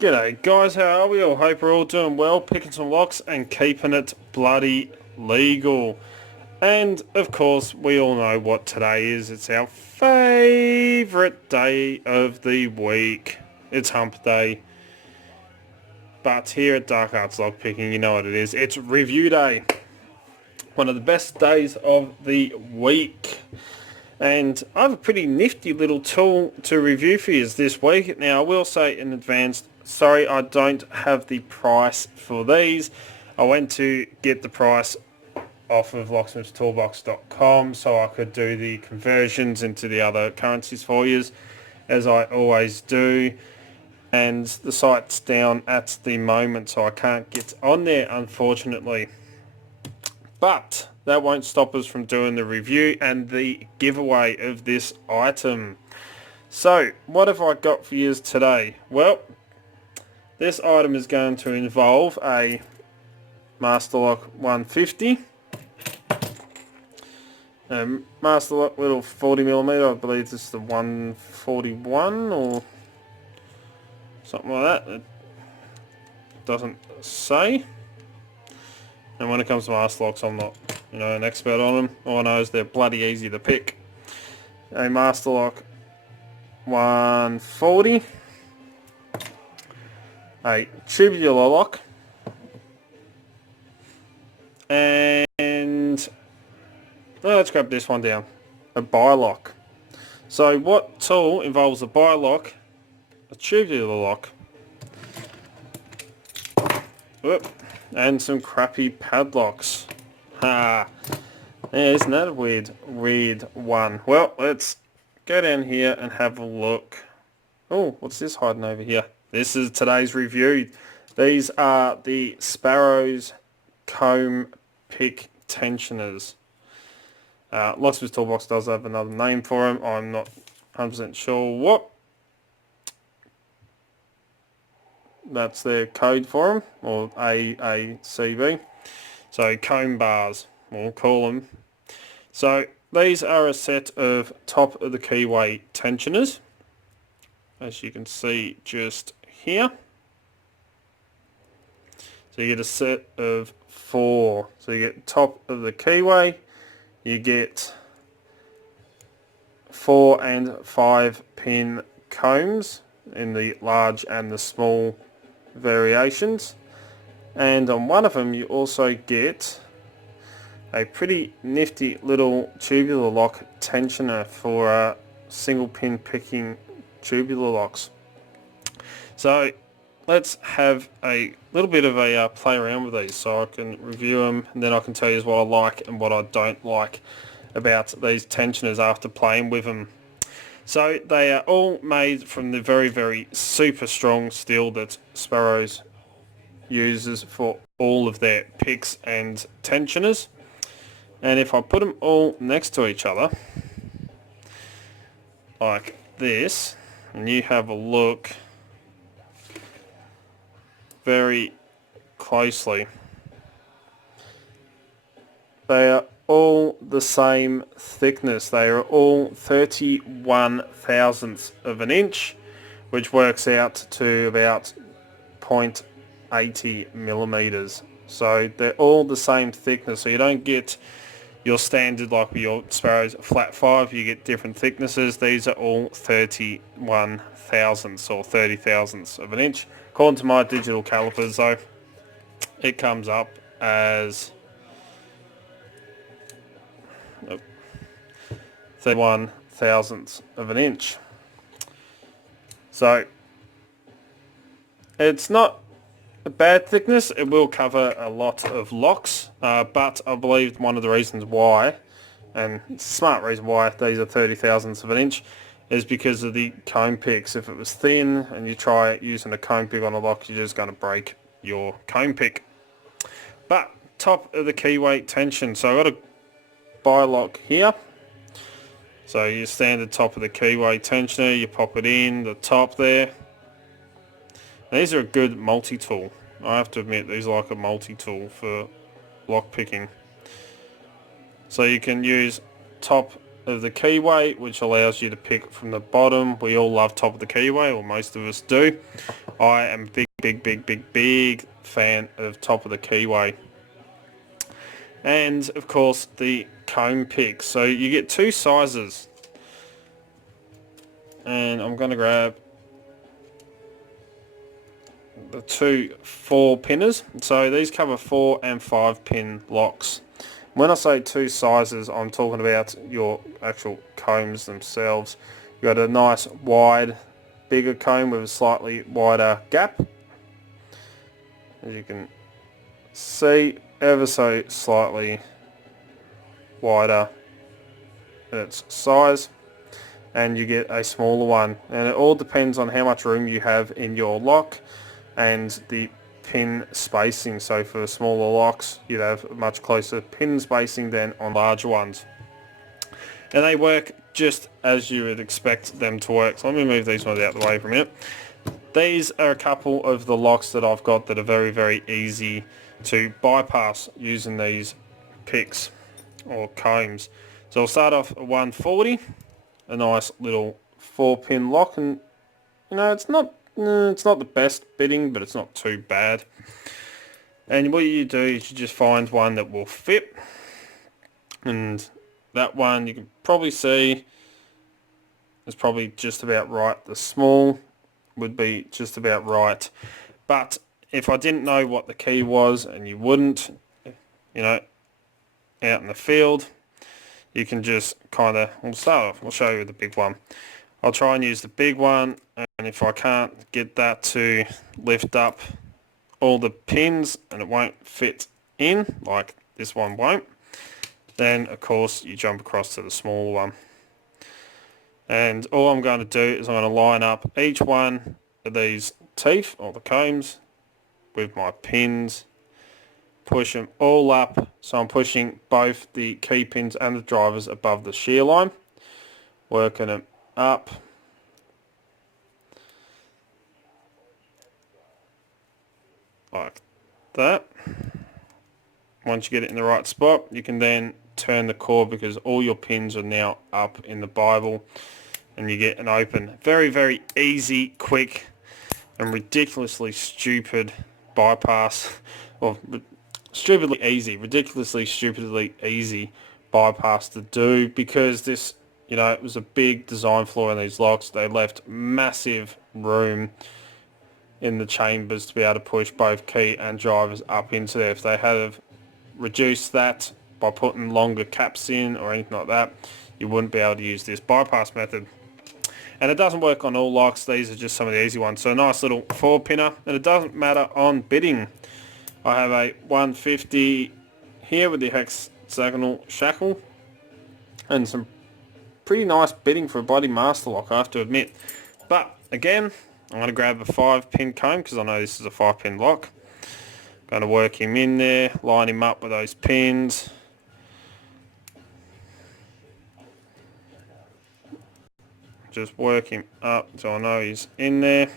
G'day guys, how are we all? Hope we're all doing well, picking some locks and keeping it bloody legal. And of course, we all know what today is. It's our favourite day of the week. It's hump day. But here at Dark Arts Lockpicking, you know what it is. It's review day. One of the best days of the week. And I have a pretty nifty little tool to review for you this week. Now, I will say in advance, sorry, I don't have the price for these. I went to get the price off of locksmithstoolbox.com so I could do the conversions into the other currencies for you, as I always do. And the site's down at the moment, so I can't get on there, unfortunately. But that won't stop us from doing the review and the giveaway of this item. So, what have I got for you today? Well, this item is going to involve a Master Lock 150. Master Lock little 40mm, I believe this is the 141 or something like that. It doesn't say. And when it comes to Master Locks, I'm not, an expert on them. All I know is they're bloody easy to pick. A Master Lock 140. A tubular lock. And let's grab this one down. A bi-lock. So what tool involves a bi-lock, a tubular lock, and some crappy padlocks? Yeah, isn't that a weird one? Well, let's go down here and have a look. Oh, what's this hiding over here? This is today's review. These are the Sparrows comb pick tensioners. Locksmith's Toolbox does have another name for them. I'm not 100% sure what. That's their code for them, or AACB. So comb bars, we'll call them. So these are a set of top of the keyway tensioners, as you can see just here. So you get a set of 4. So you get top of the keyway, you get 4 and 5 pin combs in the large and the small variations, and on one of them you also get a pretty nifty little tubular lock tensioner for single pin picking tubular locks. So let's have a little bit of a play around with these so I can review them, and then I can tell you what I like and what I don't like about these tensioners after playing with them. So they are all made from the very, very super strong steel that Sparrows uses for all of their picks and tensioners. And if I put them all next to each other, like this, and you have a look very closely, they are all the same thickness. They are all 31 thousandths of an inch, which works out to about 0.80 millimeters. So they're all the same thickness. So you don't get your standard, like with your Sparrows flat 5, you get different thicknesses. These are all 31 thousandths or 30 thousandths of an inch. According to my digital calipers though, it comes up as 31 thousandths of an inch. So it's not a bad thickness. It will cover a lot of locks, but I believe one of the reasons why, and it's a smart reason why these are 30 thousandths of an inch, is because of the comb picks. If it was thin and you try using a comb pick on a lock, you're just going to break your comb pick. But top of the keyway tension. So I've got a bi-lock here. So your standard top of the keyway tensioner, you pop it in the top there. These are a good multi-tool. I have to admit, these are like a multi-tool for lock picking. So you can use top of the keyway, which allows you to pick from the bottom. We all love top of the keyway, or most of us do. I am a big fan of top of the keyway. And of course the comb pick. So you get two sizes. And I'm going to grab the two 4-pinners. So these cover 4 and 5 pin locks. When I say two sizes, I'm talking about your actual combs themselves. You've got a nice wide, bigger comb with a slightly wider gap. As you can see, ever so slightly wider in its size. And you get a smaller one. And it all depends on how much room you have in your lock and the pin spacing. So for smaller locks, you'd have much closer pin spacing than on larger ones. And they work just as you would expect them to work. So let me move these ones out of the way for a minute. These are a couple of the locks that I've got that are very easy to bypass using these picks or combs. So I'll start off at 140, a nice little 4-pin lock, and you know it's not the best bitting, but it's not too bad. And what you do is you just find one that will fit, and that one you can probably see is probably just about right. The small would be just about right, but if I didn't know what the key was, and you wouldn't, you know, out in the field, you can just kind of, we'll start off, we'll show you the big one. I'll try and use the big one, and if I can't get that to lift up all the pins and it won't fit in, like this one won't, then of course you jump across to the smaller one. And all I'm going to do is I'm going to line up each one of these teeth, or the combs, with my pins, push them all up, so I'm pushing both the key pins and the drivers above the shear line, working them up, like that. Once you get it in the right spot, you can then turn the cord, because all your pins are now up in the Bible, and you get an open. Very easy, quick, and ridiculously stupid bypass, or ridiculously stupidly easy bypass to do, because this, you know, it was a big design flaw in these locks. They left massive room in the chambers to be able to push both key and drivers up into there. If they had have reduced that by putting longer caps in or anything like that, you wouldn't be able to use this bypass method. And it doesn't work on all locks. These are just some of the easy ones. So a nice little 4-pinner, and it doesn't matter on bitting. I have a 150 here with the hexagonal shackle, and some pretty nice bitting for a bloody master lock, I have to admit. But again, I'm going to grab a 5-pin comb, because I know this is a 5-pin lock. Going to work him in there, line him up with those pins. Just work him up so I know he's in there.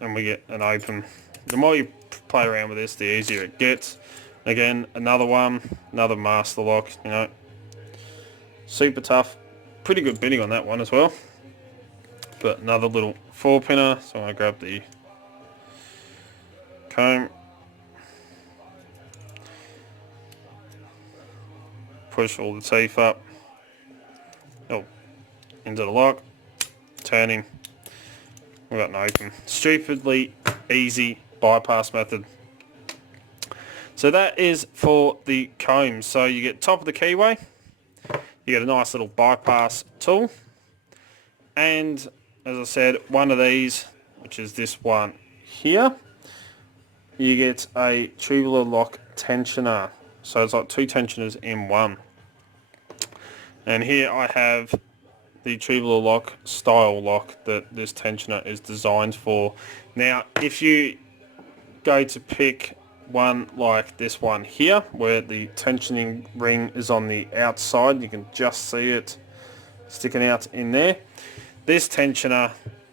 And we get an open. The more you play around with this, the easier it gets. Again, another one, another master lock, you know. Super tough. Pretty good bitting on that one as well. But another little 4-pinner, so I'm going to grab the comb. Push all the teeth up. Oh, into the lock. Turn him. We've got an open. Stupidly easy bypass method. So that is for the combs. So you get top of the keyway. You get a nice little bypass tool. And as I said, one of these, which is this one here, you get a tubular lock tensioner. So it's like 2 tensioners in one. And here I have the tubular lock style lock that this tensioner is designed for. Now, if you go to pick one like this one here, where the tensioning ring is on the outside, you can just see it sticking out in there. This tensioner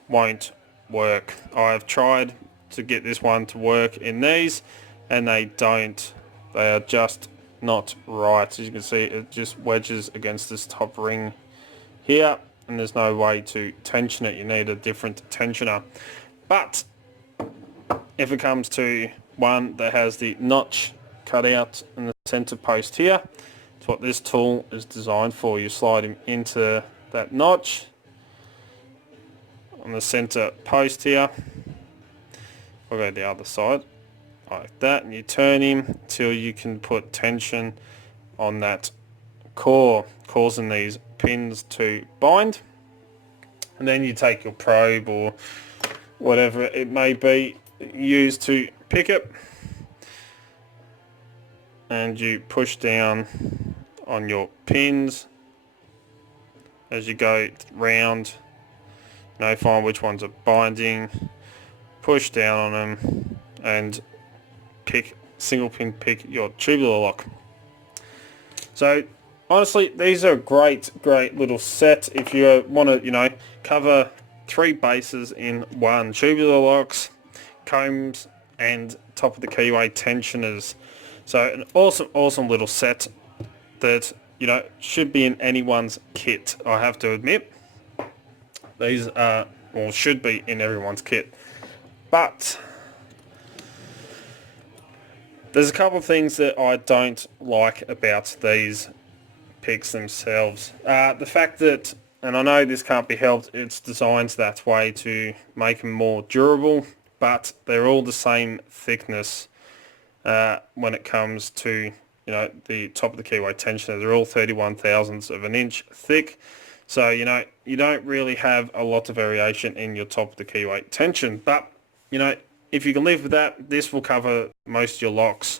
won't work. I've tried to get this one to work in these, and they don't. They are just not right. As you can see, it just wedges against this top ring here, and there's no way to tension it. You need a different tensioner. But if it comes to one that has the notch cut out in the center post here, it's what this tool is designed for. You slide him into that notch on the center post here. I'll go the other side like that, and you turn him till you can put tension on that core, causing these pins to bind. And then you take your probe or whatever it may be used to pick it, and you push down on your pins as you go round. Find which ones are binding, push down on them, and single pin pick your tubular lock. So honestly, these are a great little set if you want to, cover 3 bases in one: tubular locks, combs, and top of the keyway tensioners. So an awesome little set that, should be in anyone's kit, I have to admit. These are, or should be in everyone's kit. But there's a couple of things that I don't like about these picks themselves. The fact that, and I know this can't be helped, it's designed that way to make them more durable, but they're all the same thickness when it comes to, the top of the keyway tensioner. They're all 31 thousandths of an inch thick. So, you don't really have a lot of variation in your top of the keyway tension. But, if you can live with that, this will cover most of your locks.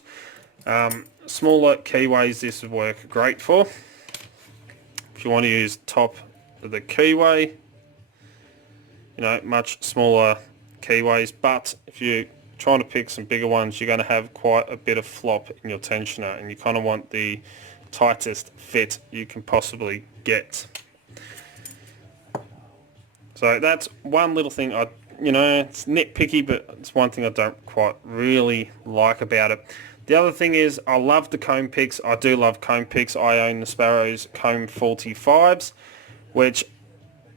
Smaller keyways this would work great for. If you want to use top of the keyway, much smaller keyways. But if you're trying to pick some bigger ones, you're going to have quite a bit of flop in your tensioner, and you kind of want the tightest fit you can possibly get. So that's one little thing it's nitpicky, but it's one thing I don't quite really like about it. The other thing is I love the comb picks. I do love comb picks. I own the Sparrows comb 45s, which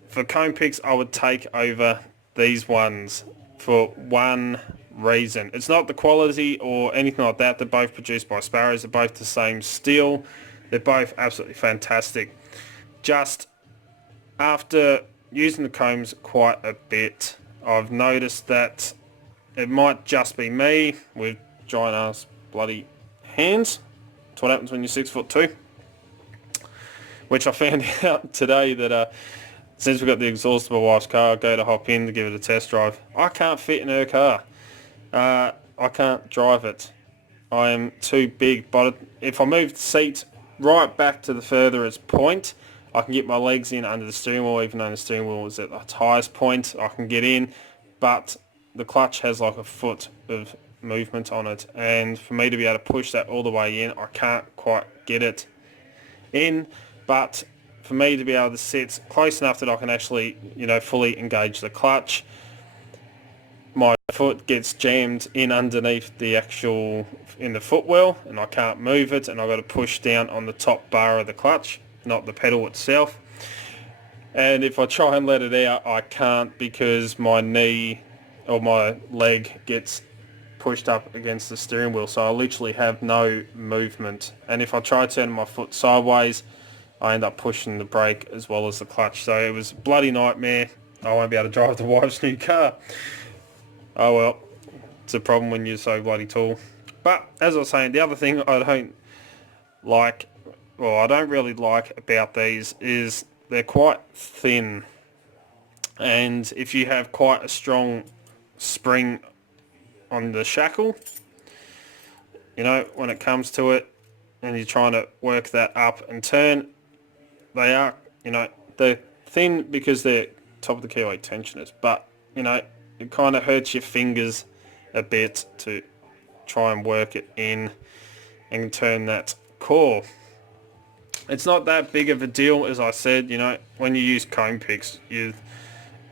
for comb picks I would take over these ones for one reason. It's not the quality or anything like that. They're both produced by Sparrows. They're both the same steel. They're both absolutely fantastic. Just after using the combs quite a bit, I've noticed that it might just be me with giant ass bloody hands. That's what happens when you're 6'2". Which I found out today that since we got the exhaust of my wife's car, I go to hop in to give it a test drive. I can't fit in her car. I can't drive it. I am too big. But if I move the seat right back to the furthest point, I can get my legs in under the steering wheel, even though the steering wheel is at its highest point. I can get in, but the clutch has like a foot of movement on it. And for me to be able to push that all the way in, I can't quite get it in. But for me to be able to sit close enough that I can actually, fully engage the clutch, my foot gets jammed in underneath the in the footwell, and I can't move it, and I've got to push down on the top bar of the clutch, not the pedal itself. And if I try and let it out, I can't, because my knee or my leg gets pushed up against the steering wheel, so I literally have no movement. And if I try turning my foot sideways, I end up pushing the brake as well as the clutch. So it was a bloody nightmare. I won't be able to drive the wife's new car. Oh well, it's a problem when you're so bloody tall. But as I was saying, the other thing I don't really like about these is they're quite thin. And if you have quite a strong spring on the shackle, when it comes to it, and you're trying to work that up and turn, they are, they're thin because they're top of the keyway tensioners, but, it kind of hurts your fingers a bit to try and work it in and turn that core. It's not that big of a deal, as I said. When you use comb picks, you're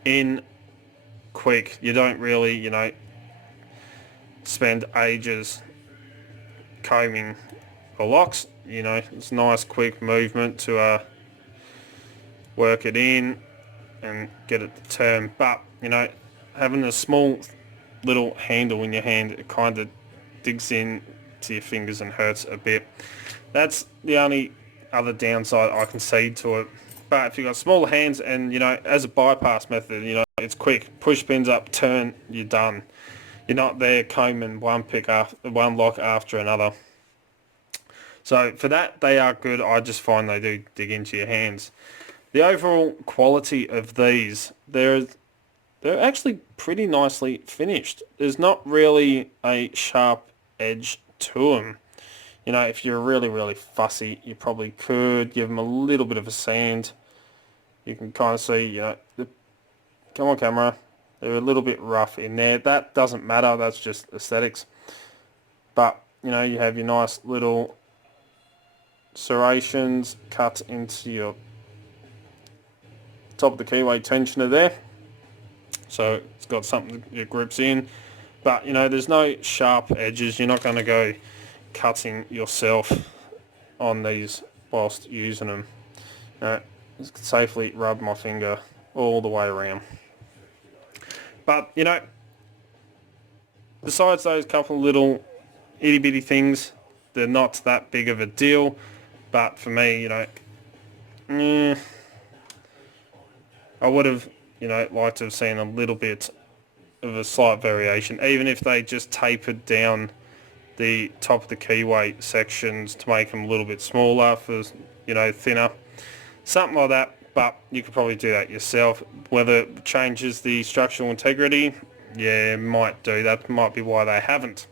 in quick. You don't really, spend ages combing the locks. It's nice quick movement to work it in, and get it to turn. But, you know, having a small little handle in your hand, it kind of digs in to your fingers and hurts a bit. That's the only other downside I can see to it. But if you've got smaller hands and, you know, as a bypass method, you know, it's quick. Push pins up, turn, you're done. You're not there combing one lock after another. So for that, they are good. I just find they do dig into your hands. The overall quality of these, they're actually pretty nicely finished. There's not really a sharp edge to them. You know, if you're really, really fussy, you probably could give them a little bit of a sand. You can kind of see, you know, come on camera, they're a little bit rough in there. That doesn't matter, that's just aesthetics. But, you know, you have your nice little serrations cut into your top of the keyway tensioner there. So it's got something that grips in. But, you know, there's no sharp edges. You're not going to go cutting yourself on these whilst using them. Just safely rub my finger all the way around. But, you know, besides those couple of little itty bitty things, they're not that big of a deal. But for me, you know, I would have, you know, liked to have seen a little bit of a slight variation, even if they just tapered down the top of the keyway sections to make them a little bit smaller, for, you know, thinner, something like that. But you could probably do that yourself. Whether it changes the structural integrity, yeah, might do. That might be why they haven't.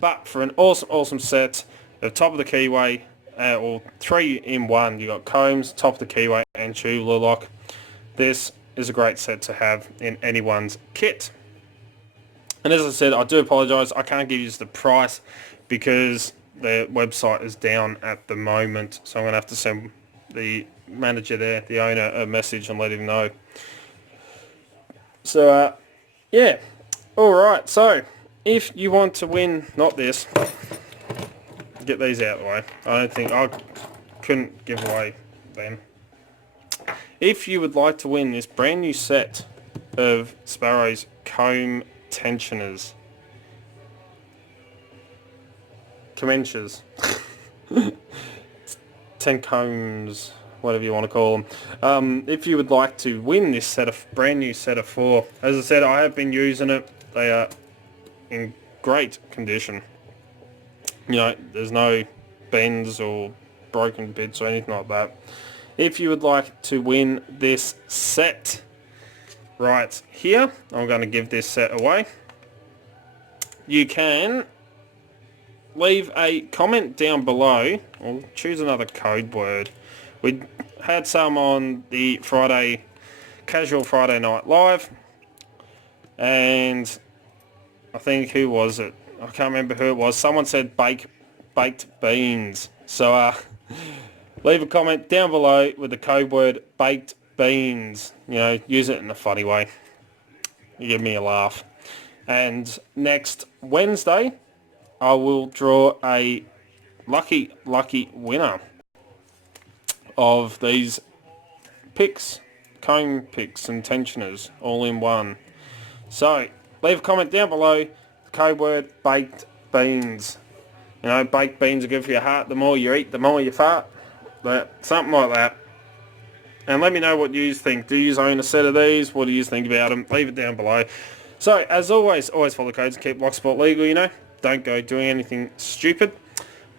But for an awesome set of top of the keyway, or 3-in-1, you got combs, top of the keyway, and tubular lock. This is a great set to have in anyone's kit. And as I said, I do apologise, I can't give you the price because the website is down at the moment. So I'm going to have to send the manager there, the owner, a message and let him know. So, yeah. Alright, so if you want to win, not this, get these out of the way. I couldn't give away them. If you would like to win this brand new set of Sparrows comb tensioners, commences, 10 combs, whatever you want to call them. If you would like to win this brand new set of 4, as I said, I have been using it. They are in great condition. You know, there's no bends or broken bits or anything like that. If you would like to win this set right here, I'm going to give this set away. You can leave a comment down below or choose another code word. We had some on the casual Friday Night Live, and I think, who was it? I can't remember who it was. Someone said baked beans. So leave a comment down below with the code word baked beans. You know, use it in a funny way. Give me a laugh. And next Wednesday, I will draw a lucky winner of these picks, comb picks and tensioners, all in one. So leave a comment down below. The code word baked beans. You know, baked beans are good for your heart. The more you eat, the more you fart. Something like that. And let me know what you think. Do you own a set of these? What do you think about them? Leave it down below. So, as always follow the codes and keep Locksport legal, you know. Don't go doing anything stupid.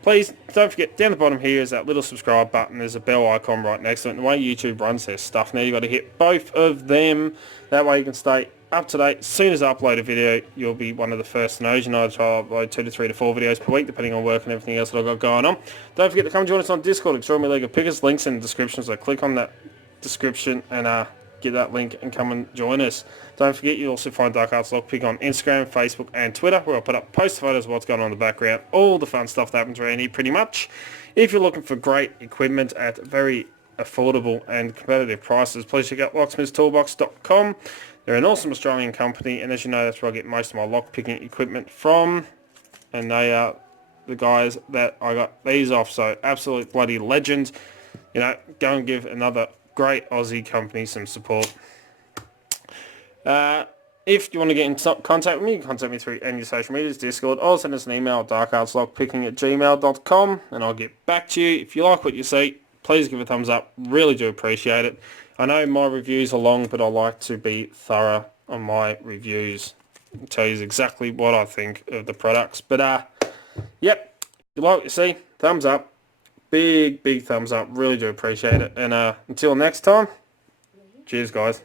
Please, don't forget, down the bottom here is that little subscribe button. There's a bell icon right next to it. And the way YouTube runs their stuff now, you've got to hit both of them. That way you can stay up to date. As soon as I upload a video, you'll be one of the first to know. You know, I try to upload 2 to 3 to 4 videos per week, depending on work and everything else that I've got going on. Don't forget to come join us on Discord, Extraordinary League of Pickers. Links in the description, so click on that description and get that link and come and join us. Don't forget, you also find Dark Arts Lockpick on Instagram, Facebook and Twitter, where I'll put up post photos of what's going on in the background, all the fun stuff that happens around here pretty much. If you're looking for great equipment at very affordable and competitive prices, please check out locksmithstoolbox.com. They're an awesome Australian company, and as you know, that's where I get most of my lockpicking equipment from, and they are the guys that I got these off, so absolute bloody legends. You know, go and give another great Aussie company some support. If you want to get in contact with me, you can contact me through any social medias, Discord, or send us an email at darkartslockpicking@gmail.com, and I'll get back to you. If you like what you see, please give a thumbs up. Really do appreciate it. I know my reviews are long, but I like to be thorough on my reviews. I'll tell you exactly what I think of the products. But, yep, if you like what you see, thumbs up. Big thumbs up. Really do appreciate it. And until next time, cheers, guys.